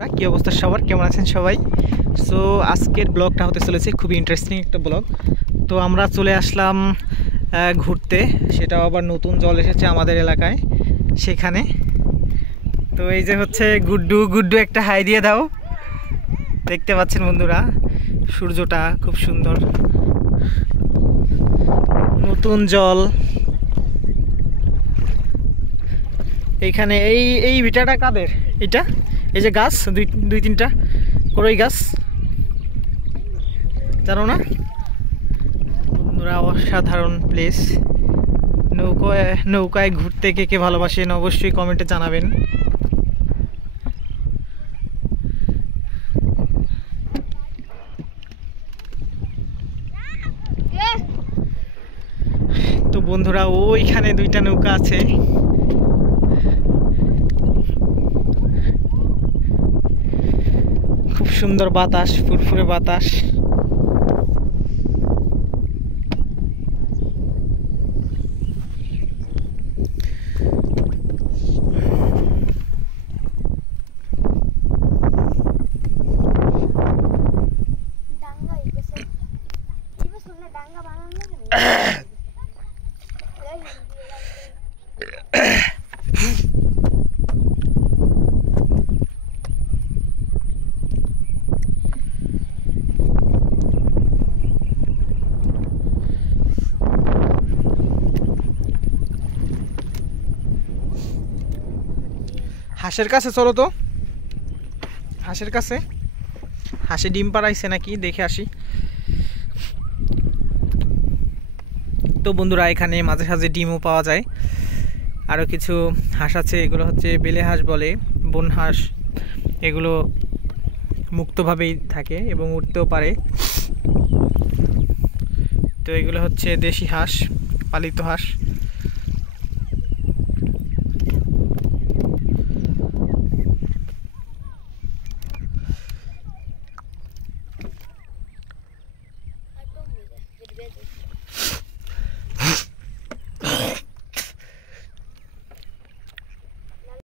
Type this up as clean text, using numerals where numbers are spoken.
কি অবস্থা সবার, কেমন আছেন সবাই? সো আজকের ব্লগটা হতে চলেছে খুবই ইন্টারেস্টিং একটা ব্লগ। তো আমরা চলে আসলাম ঘুরতে, সেটাও আবার নতুন জল এসেছে আমাদের এলাকায় সেখানে। তো এই যে হচ্ছে গুড্ডু গুড্ডু একটা হাই দিয়ে দাও। দেখতে পাচ্ছেন বন্ধুরা, সূর্যটা খুব সুন্দর, নতুন জল এইখানে। এই এই ভিটাটা কাদের? এটা এই যে গাছ দুই তিনটা করই গাছ, জানো না বন্ধুরা? অসাধারণ প্লেস। নৌকায় ঘুরতে কে কে ভালোবাসেন অবশ্যই কমেন্টে জানাবেন। তো বন্ধুরা ওইখানে দুইটা নৌকা আছে। খুব সুন্দর বাতাস, ফুরফুরে বাতাস। হাঁসের কাছে চলো তো, হাঁসের কাছে। হাঁসে ডিম পাড়াইছে নাকি দেখে আসি। তো বন্ধুরা এখানে মাঝে সাঝে ডিমও পাওয়া যায়। আরও কিছু হাঁস আছে, এগুলো হচ্ছে বেলে হাঁস বলে, বন হাঁস। এগুলো মুক্তভাবেই থাকে এবং উঠতেও পারে। তো এগুলো হচ্ছে দেশি হাঁস, পালিত হাঁস।